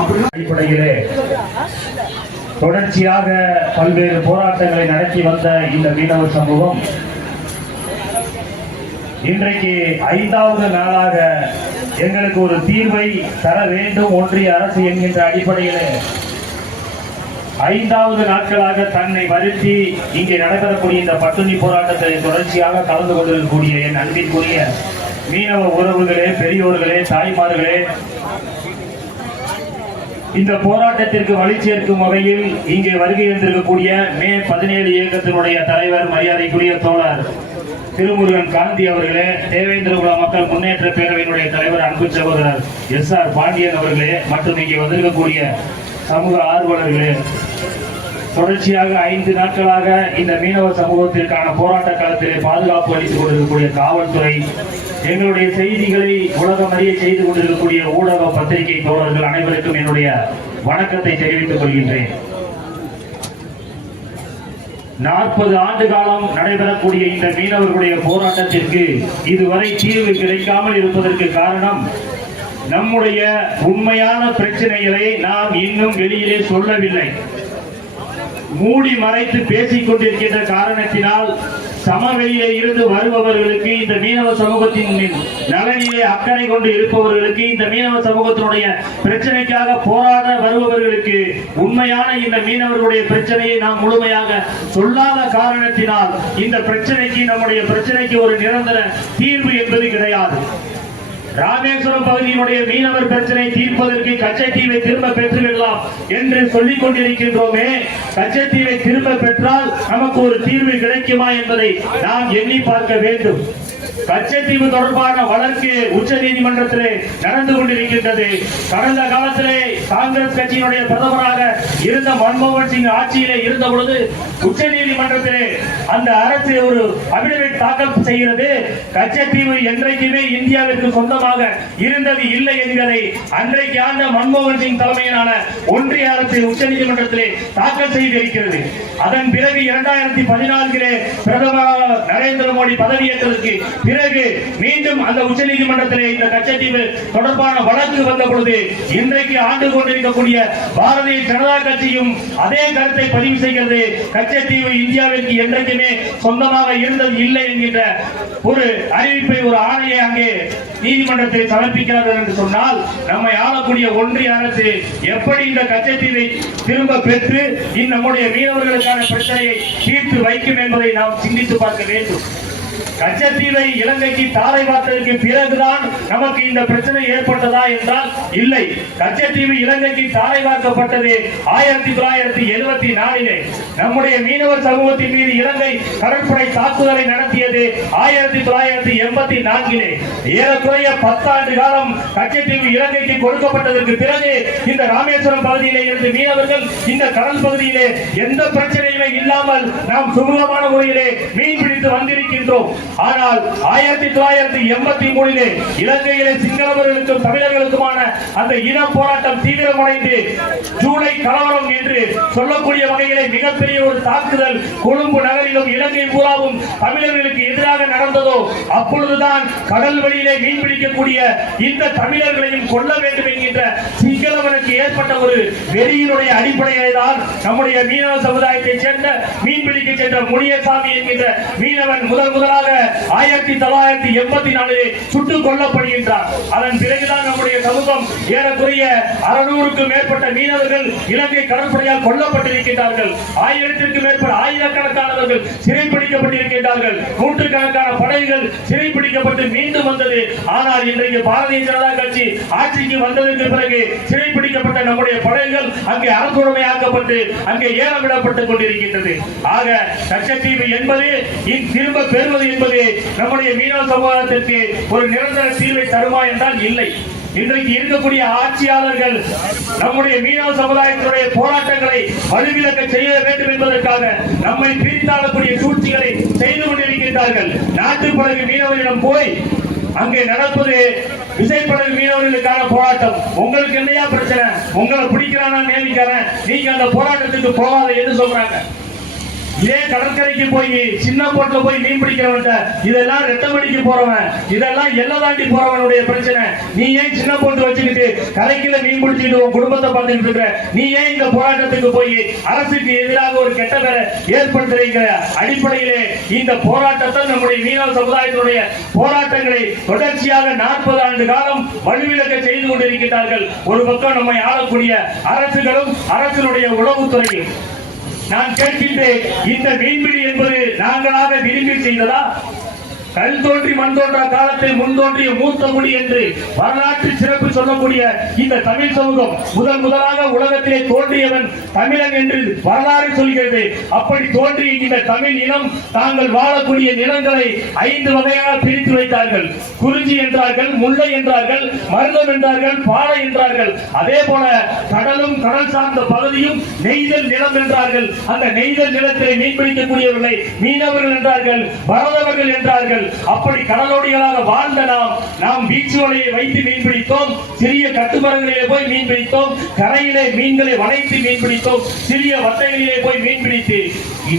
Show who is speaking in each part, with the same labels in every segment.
Speaker 1: அடிப்படையிலே தொடர்ச்சியாக பல்வேறு போராட்டங்களை நடத்தி வந்த இந்த மீனவ சமூகம் இன்றைக்கு ஐந்தாவது நாளாக எங்களுக்கு ஒரு தீர்வை தர வேண்டும் ஒன்றிய அரசு என்கின்ற அடிப்படையிலே ஐந்தாவது நாட்களாக தன்னை வருத்தி இங்கே நடைபெறக்கூடிய இந்த பட்டுணி போராட்டத்தை தொடர்ச்சியாக கலந்து கொண்டிருக்கக்கூடிய என் அன்பிற்குரிய மீனவ உறவுகளே பெரியோர்களே தாய்மார்களே இந்த போராட்டத்திற்கு வழி சேர்க்கும் வகையில் இங்கே வருகை இருந்திருக்கக்கூடிய மே பதினேழு இயக்கத்தினுடைய தலைவர் மரியாதைக்குரிய தோழர் திருமுருகன் காந்தி அவர்களே தேவேந்திரகுல மக்கள் முன்னேற்ற பேரவையினுடைய தலைவர் அன்பு சகோதரர் எஸ் ஆர் பாண்டியன் அவர்களே மற்றும் இங்கே வந்திருக்கக்கூடிய சமூக ஆர்வலர்களே. தொடர்ச்சியாக ஐந்து நாட்களாக இந்த மீனவ சமூகத்திற்கான போராட்ட காலத்திலே பாதுகாப்பு அளித்துக் கொண்டிருக்கக்கூடிய காவல்துறை எங்களுடைய செய்திகளை உலகம் அறிய செய்து கொண்டிருக்கக்கூடிய ஊடக பத்திரிகை தோழர்கள் அனைவருக்கும் என்னுடைய வணக்கத்தை தெரிவித்துக் கொள்கின்றேன். நாற்பது ஆண்டு காலம் நடைபெறக்கூடிய இந்த மீனவர்களுடைய போராட்டத்திற்கு இதுவரை தீர்வு கிடைக்காமல் இருப்பதற்கு காரணம் நம்முடைய உண்மையான பிரச்சனைகளை நாம் இன்னும் வெளியிலே சொல்லவில்லை. மூடி மறைத்து பேசிக் கொண்டிருக்கின்ற காரணத்தினால் சமவெளியிலே இருந்து வருபவர்களுக்கு இந்த மீனவ சமூகத்தின் நலனிலே அக்கறை கொண்டு இருப்பவர்களுக்கு இந்த மீனவ சமூகத்தினுடைய பிரச்சனைக்காக போராட வருபவர்களுக்கு உண்மையான இந்த மீனவர்களுடைய பிரச்சனையை நாம் முழுமையாக சொல்லாத காரணத்தினால் இந்த பிரச்சனைக்கு நம்முடைய பிரச்சனைக்கு ஒரு நிரந்தர தீர்வு என்பது கிடையாது. ராமேஸ்வரம் பகுதியினுடைய மீனவர் பிரச்சனை தீர்ப்பதற்கு கச்சத்தீவை திரும்ப பெற்றுவிடலாம் என்று சொல்லிக் கொண்டிருக்கின்றோமே. கச்சத்தீவை திரும்ப பெற்றால் நமக்கு ஒரு தீர்வு கிடைக்குமா என்பதை நாம் எண்ணி பார்க்க வேண்டும். கச்சத்தீவு தொடர்பான வழக்கு உச்ச நீதிமன்றத்திலே நடந்து கொண்டிருக்கின்றது. கடந்த காலத்திலே காங்கிரஸ் கட்சியினுடைய பிரதமராக இருந்த மன்மோகன் சிங் ஆட்சியிலே இருந்த பொழுது உச்ச நீதிமன்றத்திலே அந்த அரசு ஒரு அபிடவிட் தாக்கல் செய்கிறது. கச்சத்தீவு என்றைக்குமே இந்தியாவிற்கு சொந்தமாக இருந்தது இல்லை என்கிறதை அன்றைக்கு ஆண்ட மன்மோகன் சிங் தலைமையிலான ஒன்றிய அரசு உச்ச நீதிமன்றத்திலே தாக்கல் செய்திருக்கிறது. அதன் பிறகு இரண்டாயிரத்தி பதினான்கிலே பிரதமர் நரேந்திர மோடி பதவியேற்றதற்கு பிறகு மீண்டும் அந்த உச்ச நீதிமன்றத்திலே இந்த கச்சத்தீவு தொடர்பான வழக்கு வந்த பொழுது இன்றைக்கு ஆண்டு கொண்டிருக்கக்கூடிய பாரதிய ஜனதா கட்சியும் அதே கருத்தை பதிவு செய்கிறது. கச்சத்தீவு இந்தியாவிற்கு என்றைக்குமே சொந்தமாக இருந்தது இல்லை என்கின்ற ஒரு அறிவிப்பை ஒரு ஆணையை அங்கே நீதிமன்றத்தில் சமர்ப்பிக்கிறார்கள் என்று சொன்னால் நம்மை ஆளக்கூடிய ஒன்றிய அரசு எப்படி இந்த கச்சத்தீவை திரும்ப பெற்று நம்முடைய மீனவர்களுக்கான பிரச்சனையை தீர்த்து வைக்கும் என்பதை நாம் சிந்தித்து பார்க்க வேண்டும். கச்சத்தீவை இலங்கைக்கு தாரை பார்த்ததற்கு பிறகுதான் நமக்கு இந்த பிரச்சனை ஏற்பட்டதா என்றால் இல்லை. கச்சத்தீவு இலங்கைக்கு தாரை பார்க்கப்பட்டது ஆயிரத்தி தொள்ளாயிரத்தி எழுபத்தி நாலிலே. நம்முடைய மீனவர் சமூகத்தின் மீது இலங்கை கடற்படை தாக்குதலை நடத்தியது ஆயிரத்தி தொள்ளாயிரத்தி எண்பத்தி நான்கிலே. ஏறக்குறைய பத்தாண்டு காலம் கச்சத்தீவு இலங்கைக்கு கொடுக்கப்பட்டதற்கு பிறகு இந்த ராமேஸ்வரம் பகுதியிலே இருந்து மீனவர்கள் இந்த கடல் பகுதியிலே எந்த பிரச்சனையுமே இல்லாமல் நாம் சுமூகமான முறையிலே மீன் பிடித்து வந்திருக்கின்றோம். ஆனால் ஆயிரத்தி தொள்ளாயிரத்தி எண்பத்தி மூணிலே இலங்கையிலே சிங்களவர்களுக்கும் தமிழர்களுக்குமான அந்த இன போராட்டம் தீவிரமடைந்து ஜூலை கலவரம் என்று சொல்லக்கூடிய வகையிலே மிகப்பெரிய ஒரு தாக்குதல் கொழும்பு நகரிலும் இலங்கை பூராவும் தமிழர்களுக்கு எதிராக நடந்ததோ அப்பொழுதுதான் கடல் வழியிலே மீன் பிடிக்கக்கூடிய இந்த தமிழர்களையும் கொல்ல வேண்டும் என்கின்ற சிங்களவனுக்கு ஏற்பட்ட ஒரு வெறியினுடைய அடிப்படையிலே தான் நம்முடைய மீனவ சமுதாயத்தை சேர்ந்த மீன் பிடிக்க சென்ற முனியசாமி என்கின்ற மீனவன் முதல் முதலாக ஆயிரத்தி தொள்ளாயிரத்தி எண்பத்தி நாலிலே சுட்டுக் கொல்லப்படுகின்றார். அதன் பிறகுதான் நம்முடைய சமூகம் ஏறக்குறைய அறுநூறுக்கும் மேற்பட்ட மீனவர்கள் இலங்கை கடற்படையால் கொல்லப்பட்டிருக்கின்றார்கள். ஆயிரத்திற்கும் மேற்பட்ட ஆயிரக்கணக்கானவர்கள் சிறைப்பிடிக்கப்பட்டிருக்கின்றார்கள் நூற்றுக்கணக்கான படைகள் சிறைப்பிடிக்கப்பட்டு மீண்டும் வந்தது. ஆனால் இன்றைக்கு பாரதிய ஜனதா கட்சி ஆட்சிக்கு வந்ததற்கு பிறகு சிறைப்பிடி சிறைப்பிடிக்கப்பட்ட நம்முடைய படைகள் அங்கே அரசுடைமையாக்கப்பட்டு அங்கே ஏலமிடப்பட்டுக் கொண்டிருக்கின்றது. ஆக கச்சத்தீவு என்பது திரும்ப பெறுவது என்பது நம்முடைய மீனவ சமூகத்திற்கு ஒரு நிரந்தர தீர்வை தருமா என்றால் இல்லை. இன்றைக்கு இருக்கக்கூடிய ஆட்சியாளர்கள் நம்முடைய மீனவ சமுதாயத்தினுடைய போராட்டங்களை வலுவிலக்க செய்ய வேண்டும் என்பதற்காக நம்மை பிரித்தாளக்கூடிய சூழ்ச்சிகளை செய்து கொண்டிருக்கின்றார்கள். நாட்டுப்படகு மீனவரிடம் போய் அங்கே நடப்பது விசைப்படகு மீனவர்களுக்கான போராட்டம். உங்களுக்கு என்னையா பிரச்சனை? உங்களை பிடிக்கிறானா நியமிக்கிறேன் நீங்க அந்த போராட்டத்துக்கு போகாத என்று சொல்றாங்க? இதே கடற்கரைக்கு போய் சின்ன போட்ல போய் மீன் பிடிக்கிறவன்ட்ட இதெல்லாம் ரெட்டமடிக்கு போறவன் இதெல்லாம் எல்லை தாண்டி போறவனுடைய பிரச்சனை. நீ ஏன் சின்ன போட்டு வச்சுக்கிட்டு கரைக்கில மீன் பிடிச்சிட்டு உன் குடும்பத்தை பார்த்துட்டு இருக்க? நீ ஏன் இந்த போராட்டத்துக்கு போய் அரசுக்கு எதிராக ஒரு கெட்ட பேரை ஏற்படுத்துறீங்க அடிப்படையிலே இந்த போராட்டத்தை நம்முடைய மீனவ சமுதாயத்தினுடைய போராட்டங்களை தொடர்ச்சியாக நாற்பது ஆண்டு காலம் வலுவிலக்க செய்து கொண்டிருக்கிறார்கள் ஒரு பக்கம் நம்மை ஆளக்கூடிய அரசுகளும் அரசினுடைய உளவுத்துறையும். நான் கேட்கின்றேன் இந்த மீன்பிடி என்பது நாங்களாக விரும்பி செய்ததா? கல் தோன்றி மண் தோன்றா காலத்தில் முன் தோன்றிய மூத்த முடி என்று வரலாற்று சிறப்பு சொல்லக்கூடிய இந்த தமிழ் சமூகம் முதல் முதலாக உலகத்திலே தோன்றியவன் தமிழன் என்று வரலாறு சொல்கிறது. அப்படி தோன்றிய இந்த தமிழ் இனம் தாங்கள் வாழக்கூடிய நிலங்களை ஐந்து வகையாக பிரித்து வைத்தார்கள். குறிஞ்சி என்றார்கள் முல்லை என்றார்கள் மருதம் என்றார்கள் பாலை என்றார்கள். அதே போல கடலும் கடல் சார்ந்த பகுதியும் நெய்தல் நிலம் என்றார்கள். அந்த நெய்தல் நிலத்திலே மீன்பிடிக்கக்கூடியவர்களை மீனவர்கள் என்றார்கள் பரதவர்கள் என்றார்கள். அப்படி கடலோடிகளாக வாழ்ந்த நாம் நாம் பீச்சு வலையை வைத்து மீன் பிடித்தோம் சிறிய கட்டுமரங்களிலே போய் மீன் பிடித்தோம் கரையிலே மீன்களை வளைத்து மீன் பிடித்தோம் சிறிய வட்டைகளிலே போய் மீன் பிடித்து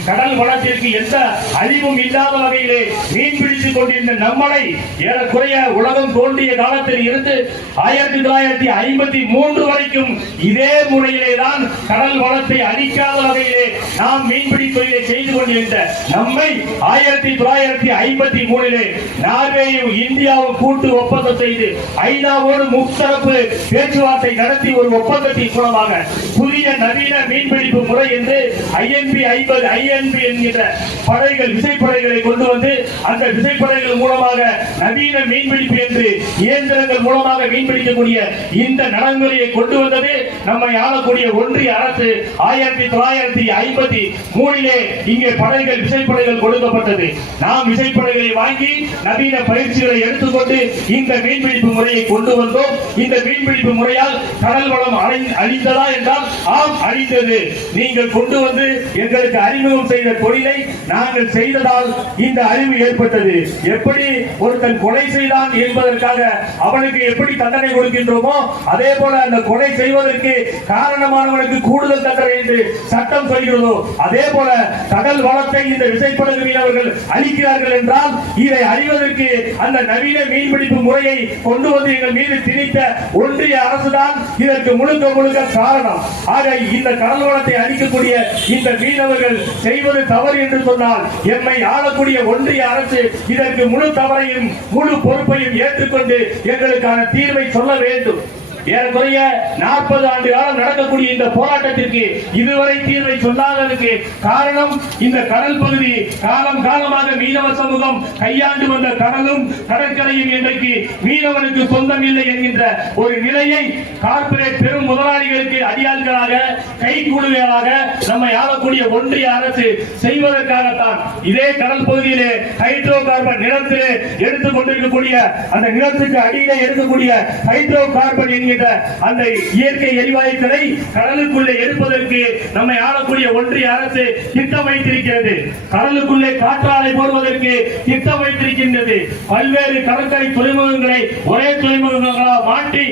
Speaker 1: கடல் வளத்திற்கு எந்த அழிவும் இல்லாத வகையிலே மீன் பிடித்துக் கொண்டிருந்த நம்மளை ஏறக்குறைய உலகம் தோன்றிய காலத்தில் இருந்து ஆயிரத்தி தொள்ளாயிரத்தி ஐம்பத்தி மூன்று வரைக்கும் இதே முறையிலே தான் கடல் வளத்தை அழிக்காத வகையிலே நாம் மீன்பிடி தொழிலை செய்து கொண்டிருந்த நம்மை ஆயிரத்தி தொள்ளாயிரத்தி ஐம்பத்தி மூணிலே நார்வேயும் இந்தியாவும் கூட்டு ஒப்பந்தம் செய்து ஐநாவோடு முத்தரப்பு பேச்சுவார்த்தை நடத்தி ஒரு ஒப்பந்தத்தின் மூலமாக புதிய நவீன மீன்பிடிப்பு முறை என்று ஐஎன்பி ஐம்பது ஐஎன்பி என்கிற படைகள் விசைப்படைகளை கொண்டு வந்து அந்த விசைப்படைகள் மூலமாக நவீன மீன்பிடிப்பு என்று இயந்திரங்கள் மூலமாக மீன்பிடிக்கக்கூடிய இந்த நடைமுறையை கொண்டு வந்தது நம்மை ஆளக்கூடிய ஒன்றிய அரசு ஆயிரத்தி தொள்ளாயிரத்தி ஐம்பத்தி மூணிலே இங்கே படைகள் விசைப்படைகள் கொடுக்கப்பட்டது. நாம் விசைப்படைகளை வாங்கி நவீன பயிற்சிகளை எடுத்துக்கொண்டு இந்த மீன்பிடிப்பு முறையை கொண்டு வந்தோம். இந்த மீன்பிடிப்பு முறையால் கடல் வளம் அழிந்ததா என்றால் ஆம் அழிந்தது. நீங்கள் கொண்டு வந்து எங்களுக்கு அறிமுகம் செய்த தொழிலை நாங்கள் செய்ததால் இந்த அழிவு ஏற்பட்டது. எப்படி ஒருத்தன் கொலை செய்தான் என்பதற்காக அவனுக்கு எப்படி தண்டனை கொடுக்கின்றோமோ அதே போல அந்த கொலை செய்வதற்கு காரணமானவனுக்கு கூடுதல் தண்டனை என்று சட்டம் சொல்கிறதோ அதே போல கடல் வளத்தை இந்த விசைப்படகு மீனவர்கள் அழிக்கிறார்கள் என்றால் இதை அறிவதற்கு அந்த நவீன மீன்பிடிப்பு முறையை கொண்டு வந்து எங்கள் மீது திணித்த ஒன்றிய அரசுதான் இதற்கு முழுக்க முழுக்க காரணம். ஆக இந்த கடல் வளத்தை அழிக்கக்கூடிய இந்த மீனவர்கள் செய்வது தவறு என்று சொன்னால் எம்மை ஆளக்கூடிய ஒன்றிய அரசு இதற்கு முழு தவறையும் முழு பொறுப்பையும் ஏற்றுக்கொண்டு எங்களுக்கான தீர்வை சொல்ல வேண்டும். ஏறக்குறைய நாற்பது ஆண்டு காலம் நடக்கக்கூடிய இந்த போராட்டத்திற்கு இதுவரை தீர்வை சொல்லாததற்கு காரணம் இந்த கடல் பகுதி. காலம் காலமாக மீனவ சமூகம் கையாண்டு வந்த கடலும் கடற்கரையும் இன்றைக்கு மீனவனுக்கு சொந்தம் இல்லை என்கின்ற ஒரு நிலையை கார்ப்பரேட் பெரும் முதலாளிகளுக்கு அடியாள்களாக கை கைகூடுகளாக நம்மை ஆளக்கூடிய ஒன்றிய அரசு செய்வதற்காகத்தான் இதே கடல் பகுதியிலே ஹைட்ரோ கார்பன் நிலத்திலே எடுத்துக் கொண்டிருக்கக்கூடிய அந்த நிலத்துக்கு அடியிலே இருக்கக்கூடிய ஹைட்ரோ கார்பன் என்கின்ற அந்த இயற்கை எரிவாயுக்களை கடலுக்குள்ளே எடுப்பதற்கு நம்மை ஆளக்கூடிய ஒன்றிய அரசு திட்டம் வைத்திருக்கிறது. கடலுக்குள்ளே காற்றாலை போடுவதற்கு திட்டம் வைத்திருக்கின்றது. பல்வேறு கடற்கரை துறைமுகங்களை ஒரே துறைமுகங்களாக மாற்றி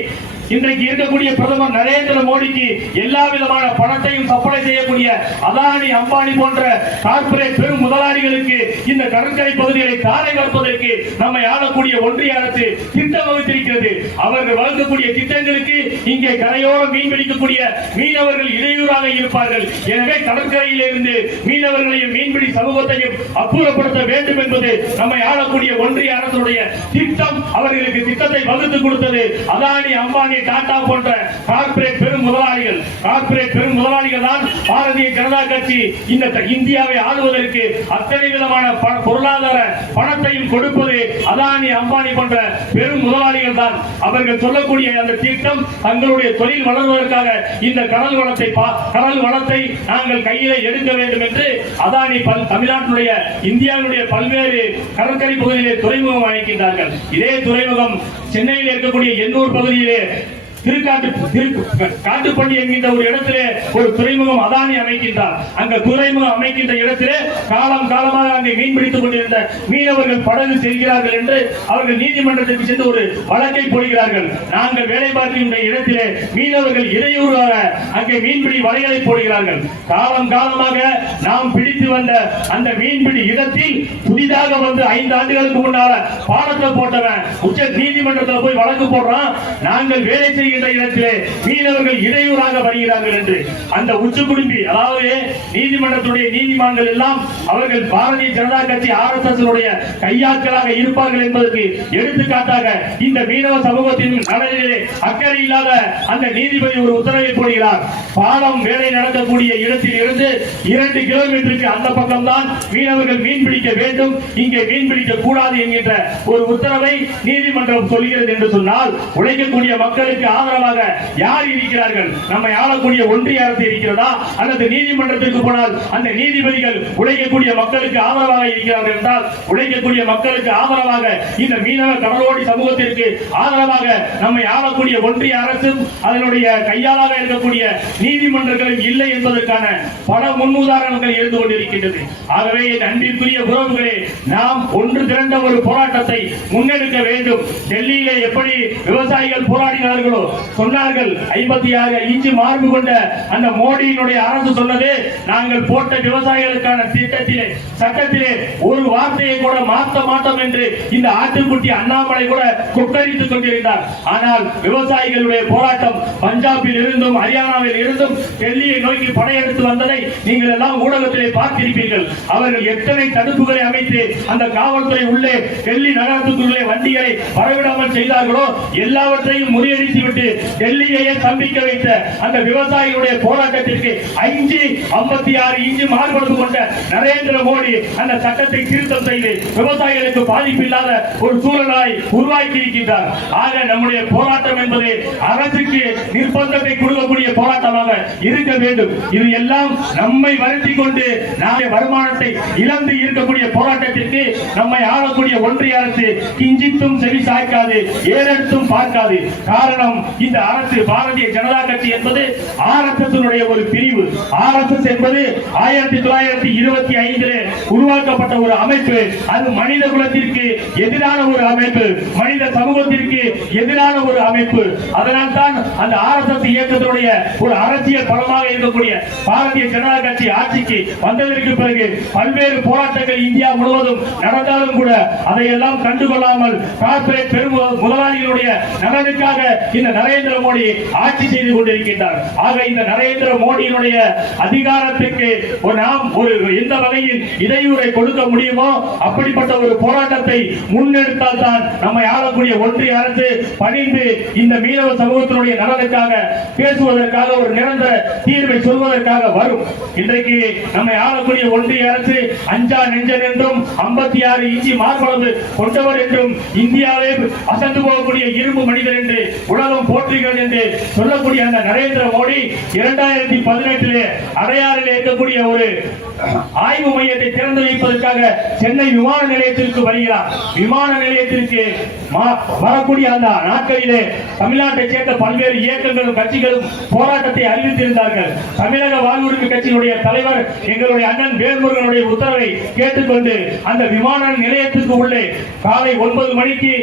Speaker 1: இன்றைக்கு இருக்கக்கூடிய பிரதமர் நரேந்திர மோடிக்கு எல்லா விதமான பணத்தையும் சப்ளை செய்யக்கூடிய அதானி அம்பானி போன்ற கார்பரேட் பெரும் முதலாளிகளுக்கு இந்த கடற்கரை பகுதிகளை தாரை வளர்ப்பதற்கு நம்மை ஆளக்கூடிய ஒன்றிய அரசு திட்டம் வகுத்திருக்கிறது அவர்கள் வழங்கக்கூடிய திட்டங்களுக்கு இங்கே கரையோரம் மீன் பிடிக்கக்கூடிய மீனவர்கள் இடையூறாக இருப்பார்கள். எனவே கடற்கரையில் இருந்து மீனவர்களையும் மீன்பிடி சமூகத்தையும் அப்புறப்படுத்த வேண்டும் என்பது நம்மை ஆளக்கூடிய ஒன்றிய அரசுடைய திட்டம். அவர்களுக்கு திட்டத்தை வகுத்து கொடுத்தது அதானி அம்பானி டாடா போன்ற கார்ப்பரேட் பெரும் முதலாளிகள் கார்ப்பரேட் பெரும் முதலாளிகள் தான் பாரதிய ஜனதா கட்சி இந்த இந்தியாவை ஆளுவதற்கு அத்தனை விதமான பொருளாதார பணத்தையும் கொடுப்பது அதானி அம்பானி போன்ற பெரும் முதலாளிகள் தான். அவர்கள் சொல்லக்கூடிய அந்த திட்டம் தங்களுடைய தொழில் வளர்வதற்காக இந்த கடல் வளத்தை கடல் வளத்தை நாங்கள் கையில எடுக்க வேண்டும் என்று அதானி பல் தமிழ்நாட்டினுடைய இந்தியாவுடைய பல்வேறு கடற்கரை பகுதியிலே துறைமுகம் அமைக்கின்றார்கள். இதே துறைமுகம் சென்னையில் இருக்கக்கூடிய எண்ணூர் பகுதியிலே திருக்காட்டு திரு என்கின்ற ஒரு இடத்திலே ஒரு துறைமுகம் அதானி அமைக்கின்றார். அங்க துறைமுகம் அமைக்கின்ற இடத்திலே காலம் காலமாக அங்கே மீன் பிடித்துக் கொண்டிருந்த மீனவர்கள் படகு செல்கிறார்கள் என்று அவர்கள் நீதிமன்றத்திற்கு சென்று ஒரு வழக்கை போடுகிறார்கள். நாங்கள் வேலை பார்க்கின்ற இடத்திலே மீனவர்கள் இடையூறாக அங்கே மீன்பிடி வலைகளை போடுகிறார்கள். காலம் காலமாக நாம் பிடித்து வந்த அந்த மீன்பிடி இடத்தில் புதிதாக வந்து ஐந்து ஆண்டுகளுக்கு முன்னால பாடத்தை போட்டவன் உச்ச நீதிமன்றத்தில் போய் வழக்கு போடுறான். நாங்கள் வேலை செய்ய செய்கின்ற இடத்திலே மீனவர்கள் இடையூறாக வருகிறார்கள் என்று அந்த உச்ச குடும்பி அதாவது நீதிமன்றத்துடைய நீதிமான்கள் எல்லாம் அவர்கள் பாரதிய ஜனதா கட்சி ஆர் எஸ் எஸ் கையாட்களாக இருப்பார்கள் என்பதற்கு எடுத்துக்காட்டாக இந்த மீனவ சமூகத்தின் நலனிலே அக்கறை இல்லாத அந்த நீதிபதி ஒரு உத்தரவை போடுகிறார் பாலம் வேலை நடக்கக்கூடிய இடத்தில் இருந்து இரண்டு கிலோமீட்டருக்கு அந்த பக்கம்தான் மீனவர்கள் மீன் பிடிக்க வேண்டும். இங்கே மீன் பிடிக்க கூடாது என்கின்ற ஒரு உத்தரவை நீதிமன்றம் சொல்கிறது என்று சொன்னால் உழைக்கக்கூடிய மக்களுக்கு ஆதரவாக யார் இருக்கிறார்கள்? நம்மை ஆளக்கூடிய ஒன்றிய அரசு இருக்கிறதா? அல்லது நீதிமன்றத்திற்கு போனால் அந்த நீதிபதிகள் உழைக்கக்கூடிய மக்களுக்கு ஆதரவாக இருக்கிறார்கள் என்றால் உழைக்கக்கூடிய மக்களுக்கு ஆதரவாக இந்த மீனவ கடலோடி சமூகத்திற்கு ஆதரவாக நம்மை ஆளக்கூடிய ஒன்றிய அரசும் அதனுடைய கையாளாக இருக்கக்கூடிய நீதிமன்றங்களும் இல்லை என்பதற்கான பல முன்னுதாரணங்கள் இருந்து கொண்டிருக்கின்றது. ஆகவே என் அன்பிற்குரிய உறவுகளே நாம் ஒன்று திரண்ட ஒரு போராட்டத்தை முன்னெடுக்க வேண்டும். டெல்லியிலே எப்படி விவசாயிகள் போராடினார்களோ சொன்னார்கள். ஐம்பத்தி ஆறு இன்ச்சு மார்பு கொண்ட அந்த மோடியினுடைய அரசு சொன்னது நாங்கள் போட்ட விவசாயிகளுக்கான திட்டத்திலே சட்டத்திலே ஒரு வார்த்தையை கூட மாற்ற மாட்டோம் என்று இந்த ஆட்டுக்குட்டி அண்ணாமலை கூட கொக்கரித்துக் கொண்டிருந்தார். ஆனால் விவசாயிகளுடைய போராட்டம் பஞ்சாபில் இருந்தும் ஹரியானாவில் இருந்தும் டெல்லியை நோக்கி படையெடுத்து வந்ததை நீங்கள் எல்லாம் ஊடகத்திலே பார்த்திருப்பீர்கள். அவர்கள் எத்தனை தடுப்புகளை அமைத்து அந்த காவல்துறை உள்ளே டெல்லி நகரத்துக்குள்ளே வண்டிகளை வரவிடாமல் செய்தார்களோ எல்லாவற்றையும் முறியடித்து விட்டு டெல்லியையே தம்பிக்க வைத்த அந்த விவசாயிகளுடைய போராட்டத்திற்கு அஞ்சு ஐம்பத்தி ஆறு இஞ்சு மாறுபடுத்து கொண்ட நரேந்திர மோடி அந்த சட்டத்தை திருத்தம் செய்து விவசாயிகளுக்கு பாதிப்பு இல்லாத ஒரு சூழலாய் உருவாக்கி இருக்கின்றார். ஆக நம்முடைய போராட்டம் என்பது அரசுக்கு நிர்பந்தத்தை கொடுக்கக்கூடிய போராட்டமாக இருக்க வேண்டும். இது எல்லாம் நம்மை வருத்தி கொண்டு நாளை வருமானத்தை இழந்து இருக்கக்கூடிய போராட்டத்திற்கு நம்மை ஆளக்கூடிய ஒன்றிய அரசு கிஞ்சித்தும் செவி சாய்க்காது ஏறெடுத்தும் பார்க்காது. காரணம் இந்த அரசு பாரதிய ஜனதா கட்சி என்பது ஆர் எஸ் ஒரு பிரிவு. ஆர் என்பது ஆயிரத்தி தொள்ளாயிரத்தி இருபத்தி ஐந்தில் உருவாக்கப்பட்ட ஒரு அமைப்பு. அது மனித குலத்திற்கு எதிரான ஒரு அமைப்பு. மனித சமூகத்திற்கு எதிரான ஒரு அமைப்பு. அதனால் தான் அந்த ஆர் எஸ் இயக்கத்தினுடைய ஒரு அரசியல் பலமாக இருக்கக்கூடிய பாரதிய ஜனதா கட்சி ஆட்சிக்கு வந்ததற்கு பிறகு பல்வேறு போராட்டங்கள் இந்தியா முழுவதும் நடந்தாலும் கூட அதையெல்லாம் கண்டுகொள்ளாமல் கார்பரேட் பெரும் முதலாளிகளுடைய நலனுக்காக இந்த நரேந்திர மோடி ஆட்சி செய்து கொண்டிருக்கின்றார். ஆக இந்த நரேந்திர மோடியினுடைய அதிகாரத்துக்கு நாம் ஒரு எந்த வகையில் இடையூறை கொடுக்க முடியுமோ அப்படிப்பட்ட ஒரு போராட்டத்தை முன்னெடுத்தால் தான் நம்மை ஆளக்கூடிய ஒன்றிய அரசு பணிந்து இந்த மீனவ சமூகத்தினுடைய நலனுக்காக பேசுவதற்காக ஒரு நிரந்தர தீர்வை சொல்வதற்காக வரும். இன்றைக்கு நம்மை ஆளக்கூடிய ஒன்றிய அரசு அஞ்சா நெஞ்சன் என்றும் ஐம்பத்தி ஆறு இஞ்சி மார்பளவு கொண்டவர் என்றும் இந்தியாவே அசந்து போகக்கூடிய இரும்பு மனிதர் என்று உலகம் போற்றுகிறது என்று சொல்லக்கூடிய அந்த நரேந்திர மோடி இரண்டாயிரத்தி பதினெட்டிலே அடையாறில் இருக்கக்கூடிய ஒரு ஆய்வு மையத்தை திறந்து வைப்பதற்காக சென்னை விமான நிலையத்திற்கு வருகிறார். விமான நிலையத்திற்கு வரக்கூடிய அந்த நாட்களிலே தமிழ்நாட்டை சேர்ந்த பல்வேறு இயக்கங்களும் கட்சிகளும் போராட்டத்தை அறிவித்திருந்தார்கள். தமிழக வாழ்வுரிமை கட்சியினுடைய தலைவர் எங்களுடைய அண்ணன் வேல்முருகனுடைய உத்தரவை கேட்டுக்கொண்டு அந்த விமான நிலையத்திற்கு உள்ளே காலை ஒன்பது மணிக்கு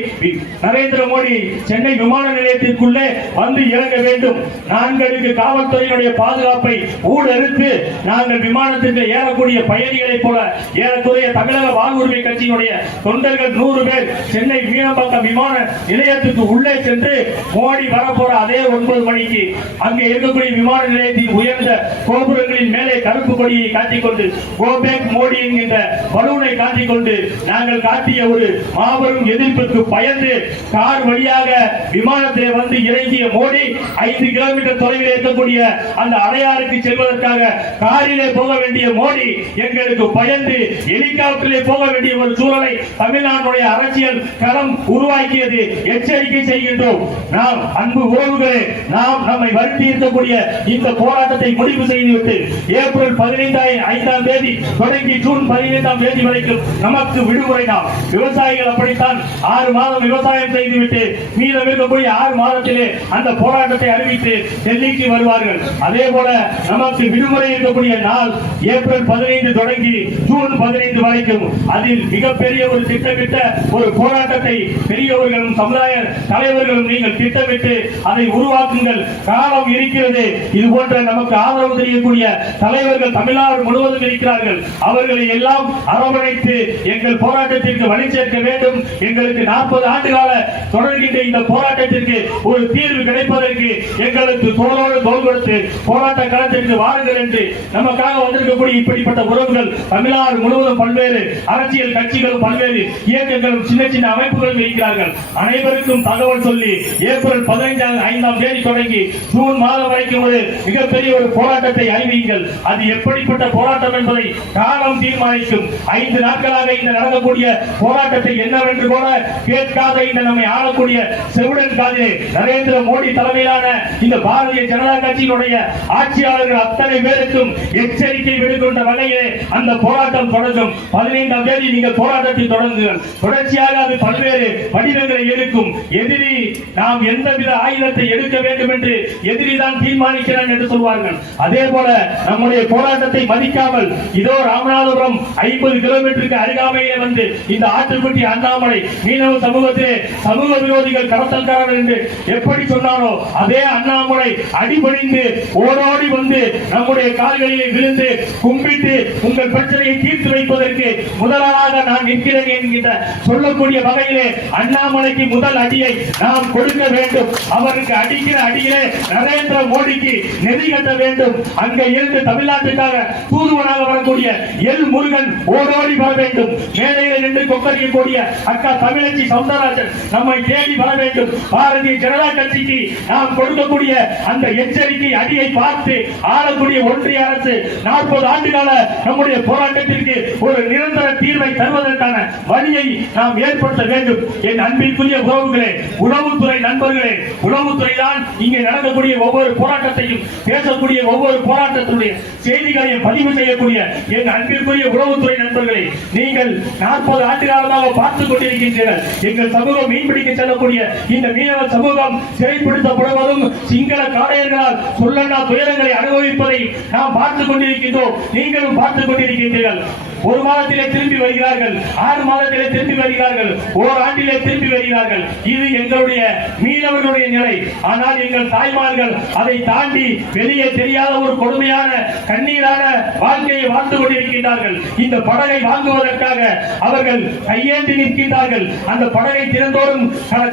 Speaker 1: நரேந்திர மோடி சென்னை விமான நிலையத்திற்கு நிலையத்திற்குள்ளே வந்து இறங்க வேண்டும். நான்களுக்கு காவல்துறையினுடைய பாதுகாப்பை ஊடறுத்து நாங்கள் விமானத்திற்கு ஏறக்கூடிய பயணிகளைப் போல ஏறக்குறைய தமிழக வாழ்வுரிமை கட்சியினுடைய தொண்டர்கள் நூறு பேர் சென்னை மீனம்பாக்கம் விமான நிலையத்துக்கு உள்ளே சென்று மோடி வரப்போற அதே ஒன்பது மணிக்கு அங்கே இருக்கக்கூடிய விமான நிலையத்தின் உயர்ந்த கோபுரங்களின் மேலே கருப்பு கொடியை காட்டிக்கொண்டு கோபேக் மோடி என்கின்ற பலூனை காட்டிக்கொண்டு நாங்கள் காட்டிய ஒரு மாபெரும் எதிர்ப்புக்கு பயந்து கார் வழியாக விமானத்திலே வந்து வந்து இறங்கிய மோடி ஐந்து கிலோமீட்டர் தொலைவில் இருக்கக்கூடிய அந்த அடையாறுக்கு செல்வதற்காக காரிலே போக வேண்டிய மோடி எங்களுக்கு பயந்து ஹெலிகாப்டரிலே போக வேண்டிய ஒரு சூழலை தமிழ்நாட்டுடைய அரசியல் களம் உருவாக்கியது. எச்சரிக்கை செய்கின்றோம். நாம் அன்பு உறவுகளே நாம் நம்மை வருத்தி இருக்கக்கூடிய இந்த போராட்டத்தை முடிவு செய்துவிட்டு ஏப்ரல் பதினைந்தாம் ஐந்தாம் தேதி தொடங்கி ஜூன் பதினைந்தாம் தேதி வரைக்கும் நமக்கு விடுமுறை நாம் விவசாயிகள் அப்படித்தான் ஆறு மாதம் விவசாயம் செய்துவிட்டு மீதம் இருக்கக்கூடிய ஆறு மாதத்தை மாதத்திலே அந்த போராட்டத்தை அறிவித்து டெல்லிக்கு வருவார்கள். அதே போல நமக்கு விடுமுறை இருக்கக்கூடிய நாள் ஏப்ரல் பதினைந்து தொடங்கி ஜூன் பதினைந்து வரைக்கும். அதில் மிகப்பெரிய ஒரு திட்டமிட்ட ஒரு போராட்டத்தை பெரியவர்களும் சமுதாய தலைவர்களும் நீங்கள் திட்டமிட்டு அதை உருவாக்குங்கள். காலம் இருக்கிறது. இது போன்ற நமக்கு ஆதரவு தெரியக்கூடிய தலைவர்கள் தமிழ்நாடு முழுவதும் இருக்கிறார்கள். அவர்களை எல்லாம் அரவணைத்து எங்கள் போராட்டத்திற்கு வழி சேர்க்க வேண்டும். எங்களுக்கு நாற்பது ஆண்டு கால தொடர்கின்ற இந்த போராட்டத்திற்கு ஒரு ஒரு தீர்வு கிடைப்பதற்கு எங்களுக்கு தோளோடு தோல் கொடுத்து போராட்ட களத்திற்கு வாருங்கள் என்று நமக்காக வந்திருக்கக்கூடிய இப்படிப்பட்ட உறவுகள் தமிழ்நாடு முழுவதும் பல்வேறு அரசியல் கட்சிகளும் பல்வேறு இயக்கங்களும் சின்ன சின்ன அமைப்புகளும் இருக்கிறார்கள். அனைவருக்கும் தகவல் சொல்லி ஏப்ரல் பதினைஞ்சாம் ஐந்தாம் தேதி தொடங்கி ஜூன் மாதம் வரைக்கும் ஒரு மிகப்பெரிய ஒரு போராட்டத்தை அறிவியுங்கள். அது எப்படிப்பட்ட போராட்டம் என்பதை காலம் தீர்மானிக்கும். ஐந்து நாட்களாக இந்த நடக்கக்கூடிய போராட்டத்தை என்னவென்று கூட கேட்காத இந்த நம்மை ஆளக்கூடிய செவிடன் காதிலே நரேந்திர மோடி தலைமையிலான இந்த பாரதிய ஜனதா கட்சியினுடைய ஆட்சியாளர்கள் அத்தனை பேருக்கும் எச்சரிக்கை விடுக்கின்ற வகையிலே அந்த போராட்டம் தொடங்கும். பதினைந்தாம் தேதி நீங்கள் போராட்டத்தை தொடங்குங்கள் தொடர்ச்சியாக அது பல்வேறு வடிவங்களை எடுக்கும். எதிரி நாம் எந்தவித ஆயுதத்தை எடுக்க வேண்டும் என்று எதிரி தான் தீர்மானிக்கிறான் என்று சொல்வார்கள். அதே போல நம்முடைய போராட்டத்தை மதிக்காமல் இதோ ராமநாதபுரம் ஐம்பது கிலோமீட்டருக்கு அருகாமையே வந்து இந்த ஆற்றுப்பட்டி அண்ணாமலை மீனவ சமூகத்திலே சமூக விரோதிகள் கடத்தல்காரர்கள் என்று எப்படி சொன்னாரோ அதே அண்ணாமலை அடிபணிந்து ஓடோடி வந்து நம்முடைய கால்களிலே விழுந்து கும்பிட்டு உங்கள் பிரச்சனையை தீர்த்து வைப்பதற்கு முதலாக நான் நிற்கிறேன் என்கிற சொல்லக்கூடிய வகையிலே அண்ணாமலைக்கு முதல் அடியை நாம் கொடுக்க வேண்டும். அவருக்கு அடிக்கிற அடியிலே நரேந்திர மோடிக்கு நெறி கட்ட வேண்டும். அங்க இருந்து தமிழ்நாட்டுக்காக தூதுவனாக வரக்கூடிய எல் முருகன் ஓடோடி வர வேண்டும். மேடையில் நின்று கொக்கரிக்கக்கூடிய அக்கா தமிழச்சி சவுந்தரராஜன் நம்மை தேடி வர வேண்டும். பாரதிய ஜனதா கட்சிக்கு நாம் கொடுக்கக்கூடிய அந்த எச்சரிக்கை அடியை பார்த்து ஆளக்கூடிய ஒன்றிய அரசு நாற்பது ஆண்டு கால நம்முடைய போராட்டத்திற்கு ஒரு நிரந்தர தீர்வை தருவதற்கான வழியை நாம் ஏற்படுத்த வேண்டும். என் அன்பிற்குரிய உறவுகளே உணவுத்துறை நண்பர்களே உணவுத்துறை தான் இங்கே நடக்கக்கூடிய ஒவ்வொரு போராட்டத்தையும் பேசக்கூடிய ஒவ்வொரு போராட்டத்தினுடைய செய்திகளையும் பதிவு செய்யக்கூடிய என் அன்பிற்குரிய உறவுத்துறை நண்பர்களே நீங்கள் நாற்பது ஆண்டு காலமாக பார்த்துக் கொண்டிருக்கின்றீர்கள். எங்கள் சமூகம் மீன்பிடிக்க செல்லக்கூடிய இந்த மீனவ சமூகம் சிறைப்படுத்தப்படுவதும் சிங்கள காடையர்களால் சொல்லனா துயரங்களை அனுபவிப்பதை நாம் பார்த்துக் கொண்டிருக்கின்றோம். நீங்களும் பார்த்துக் கொண்டிருக்கின்றீர்கள். ஒரு மாதத்திலே திரும்பி வருகிறார்கள் ஆறு மாதத்திலே திரும்பி வருகிறார்கள் ஓர் ஆண்டிலே திரும்பி வருகிறார்கள். இது எங்களுடைய மீனவர்களுடைய நிலை. ஆனால் எங்கள் தாய்மார்கள் அதை தாண்டி வெளியே தெரியாத ஒரு கொடுமையான கண்ணீரான வாழ்க்கையை வாழ்ந்து கொண்டிருக்கின்றார்கள். இந்த படகை வாங்குவதற்காக அவர்கள் கையேந்தி நிற்கின்றார்கள். அந்த படகை திறந்தோறும்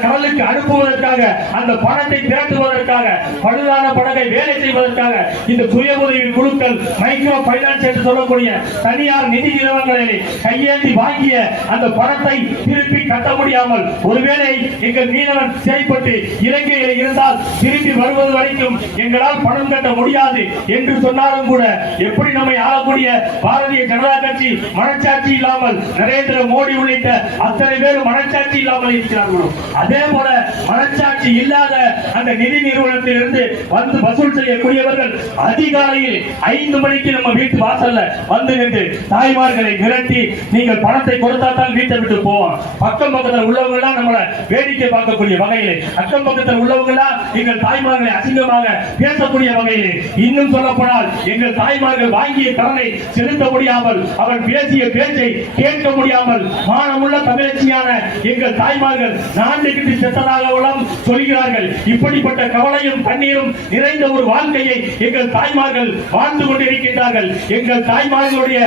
Speaker 1: கடலுக்கு அனுப்புவதற்காக அந்த பணத்தை திரட்டுவதற்காக பழுதான படகை வேலை செய்வதற்காக இந்த சுய உதவி குழுக்கள் மைக்ரோ பைனான்ஸ் என்று சொல்லக்கூடிய தனியார் நிதி நிறுவனங்களை கையேந்தி வாங்கிய அந்த பணத்தை திருப்பி கட்ட முடியாமல் ஒருவேளை எங்கள் மீனவன் சிறைப்பட்டு இலங்கையில் இருந்தால் திரும்பி வருவது வரைக்கும் எங்களால் பணம் கட்ட முடியாது என்று சொன்னாலும் கூட எப்படி நம்மை ஆளக்கூடிய பாரதிய ஜனதா கட்சி மனச்சாட்சி இல்லாமல் நரேந்திர மோடி உள்ளிட்ட அத்தனை பேர் மனச்சாட்சி இல்லாமல் இருக்கிறார்களோ? அதே போல மனச்சாட்சி இல்லாத அந்த நிதி நிறுவனத்தில் இருந்து வந்து வசூல் செய்யக்கூடியவர்கள் அதிகாலையில் ஐந்து மணிக்கு நம்ம வீட்டு வாசல்ல வந்து நின்று தாய்மார் தாய்மார்களை விரட்டி நீங்கள் பணத்தை கொடுத்தா வீட்டை விட்டு போவோம் பக்கம் பக்கத்தில் உள்ளவங்க எல்லாம் நம்மள வேடிக்கை பார்க்கக்கூடிய வகையிலே. அக்கம் பக்கத்தில் உள்ளவங்க எல்லாம் எங்கள் தாய்மார்களை அசிங்கமாக பேசக்கூடிய வகையிலே. இன்னும் சொல்லப்போனால் எங்கள் தாய்மார்கள் வாங்கிய கடனை செலுத்த முடியாமல் அவர் பேசிய பேச்சை கேட்க முடியாமல் மானமுள்ள தமிழச்சியான எங்கள் தாய்மார்கள் நான்கு செத்ததாகவும் சொல்கிறார்கள். இப்படிப்பட்ட கவலையும் கண்ணீரும் நிறைந்த ஒரு வாழ்க்கையை எங்கள் தாய்மார்கள் வாழ்ந்து கொண்டிருக்கின்றார்கள். எங்கள் தாய்மார்களுடைய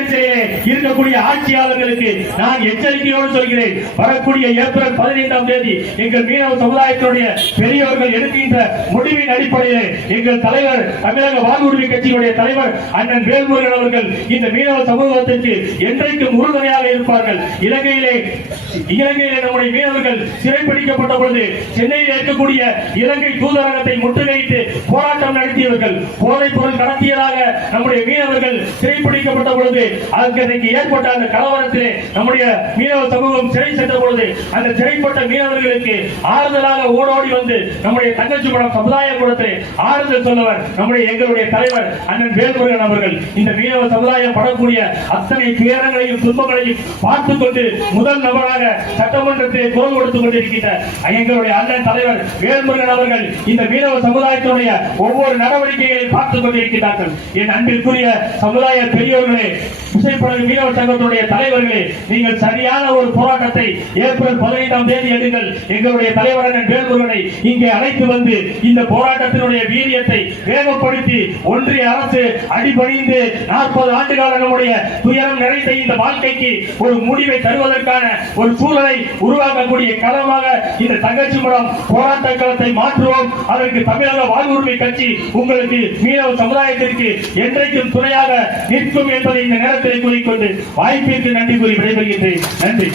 Speaker 1: வயிற்றிலே இருக்கக்கூடிய ஆட்சியாளர்களுக்கு நான் எச்சரிக்கையோடு சொல்கிறேன். வரக்கூடிய ஏப்ரல் பதினைந்தாம் தேதி எங்கள் மீனவ சமுதாயத்தினுடைய பெரியவர்கள் எடுக்கின்ற முடிவின் அடிப்படையிலே எங்கள் தலைவர் தமிழக வாழ்வுரிமை கட்சியினுடைய தலைவர் அண்ணன் வேல்முருகன் அவர்கள் இந்த மீனவ சமூகத்திற்கு என்றைக்கும் உறுதுணையாக இருப்பார்கள். இலங்கையிலே இலங்கையிலே நம்முடைய மீனவர்கள் சிறைப்பிடிக்கப்பட்ட பொழுது சென்னையில் இருக்கக்கூடிய இலங்கை தூதரகத்தை முற்றுகையிட்டு போராட்டம் நடத்தியவர்கள் போதைப் பொருள் கடத்தியதாக நம்முடைய மீனவர்கள் சிறைப்பிடிக்கப்பட்ட பொழுது அன்றைக்கு ஏற்பட்ட அந்த கலவரத்தில் நம்முடைய மீனவ சமூகம் சிறை சென்ற பொழுது அந்த சிறைப்பட்ட மீனவர்களுக்கு ஆறுதலாக ஓடோடி வந்து நம்முடைய தங்கச்சி படம் சமுதாய கூடத்தை ஆறுதல் சொல்லவர். நம்முடைய எங்களுடைய தலைவர் அண்ணன் வேல்முருகன் அவர்கள் இந்த மீனவ சமுதாயம் படக்கூடிய அத்தனை துயரங்களையும் துன்பங்களையும் பார்த்துக் கொண்டு முதல் நபராக சட்டமன்றத்தை குரல் கொடுத்துக் கொண்டிருக்கின்ற எங்களுடைய அண்ணன் தலைவர் வேல்முருகன் அவர்கள் இந்த மீனவ சமுதாயத்தினுடைய ஒவ்வொரு நடவடிக்கைகளையும் பார்த்துக் கொண்டிருக்கிறார்கள் என் அன்பிற்குரிய சமுதாய பெரியோர்களே விசைப்படகு மீனவர் சங்கத்துடைய தலைவர்களே நீங்கள் சரியான ஒரு போராட்டத்தை ஏப்ரல் பதினைந்தாம் தேதி எடுங்கள். எங்களுடைய தலைவர் அண்ணன் வேல்முருகனை இங்கே அழைத்து வந்து இந்த போராட்டத்தினுடைய வீரியத்தை வேகப்படுத்தி ஒன்றிய அரசு அடிபணிந்து நாற்பது ஆண்டுகால நம்முடைய துயரம் நிறைந்த இந்த வாழ்க்கைக்கு ஒரு முடிவை தருவதற்கான ஒரு சூழலை உருவாக்கக்கூடிய களமாக இந்த தங்கச்சி மூலம் போராட்ட களத்தை மாற்றுவோம். அதற்கு தமிழக வாழ்வுரிமை கட்சி உங்களுக்கு மீனவ சமுதாயத்திற்கு என்றைக்கும் துணையாக நிற்கும் என்பதை இந்த நேரத்தில் கூறிக்கொண்டு வாய்ப்பிற்கு நன்றி கூறி விடைபெறுகின்றேன். நன்றி.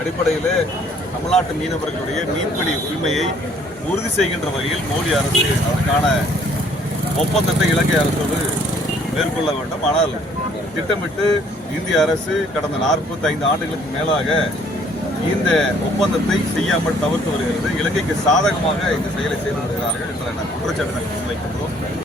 Speaker 2: அடிப்படையிலே தமிழ்நாட்டு மீனவர்களுடைய மீன்பிடி உரிமையை உறுதி செய்கின்ற வகையில் மோடி அரசு அதற்கான ஒப்பந்தத்தை இலங்கை அரசோடு மேற்கொள்ள வேண்டும். ஆனால் திட்டமிட்டு இந்திய அரசு கடந்த 45 ஆண்டுகளுக்கு மேலாக இந்த ஒப்பந்தத்தை செய்யாமல் தவிர்த்து வருகிறது. இலங்கைக்கு சாதகமாக இந்த செயலை செய்து வருகிறார்கள் என்ற குற்றச்சாட்டு நாங்கள் முன்வைக்கின்றோம்.